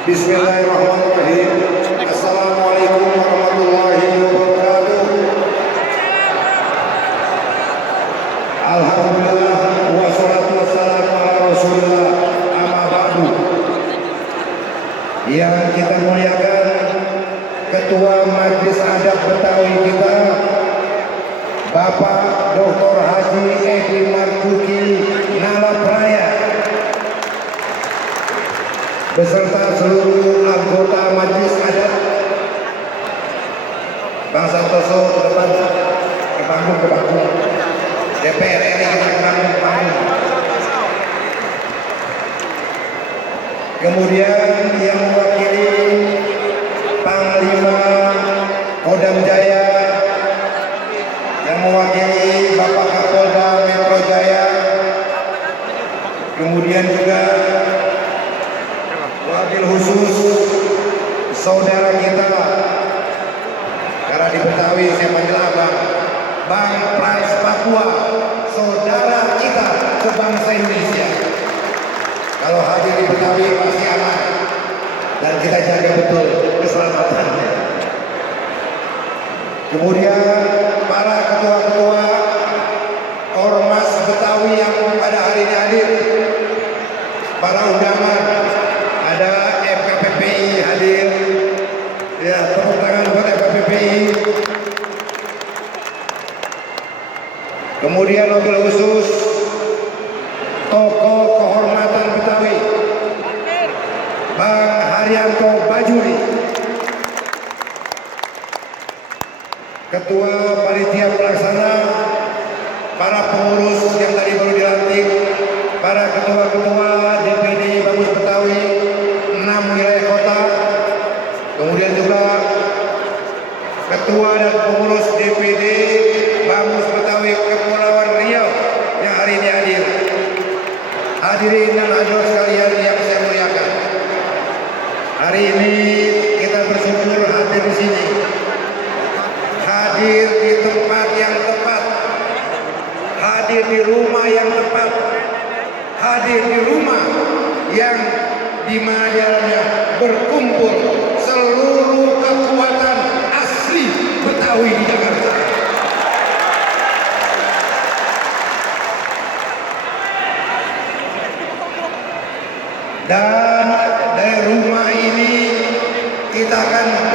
Bismillahirrahmanirrahim. Assalamualaikum warahmatullahi wabarakatuh. Alhamdulillah wassalatu wassalamu ala Rasulillah, amma ba'du. Yang kita muliakan Ketua Majelis Adat Betawi kita, Bapak Dr. Haji Edi Marzuki Nalapraya, beserta seluruh anggota Majelis Adat. Bang Santoso ke depan, ke panggung. DPR RI kita ke panggung. Kemudian yang mewakili Panglima Kodam Jaya, yang mewakili Bapak Kapolda Metro Jaya, kemudian juga wakil khusus saudara kita, karena di Betawi saya panggil abang, Bang Pras Papua, saudara kita sebangsa Indonesia. Kalau hadir di Betawi pasti aman dan kita jaga betul keselamatannya. Kemudian para ketua-ketua Ormas Betawi yang pada hari ini hadir, para undangan, ada FPPPI hadir, ya, tepuk tangan buat FPPPI. Kemudian wakil khusus tokoh kehormatan Betawi, Bang Haryanto Bajuri, Ketua Panitia Pelaksana, para pengurus yang tadi baru dilantik, para ketua-ketua DPD Bamus Betawi 6 wilayah kota, kemudian juga ketua dan pengurus DPD Bamus Betawi Kepulauan Riau yang hari ini hadir. Hadirin dan hadirat sekalian yang saya muliakan, hari ini kita bersyukur hadir di sini, hadir di tempat yang tepat, hadir di rumah yang tepat, hadir di rumah yang di mana di dalamnya berkumpul seluruh kekuatan asli Betawi di Jakarta. Dan dari rumah ini kita akan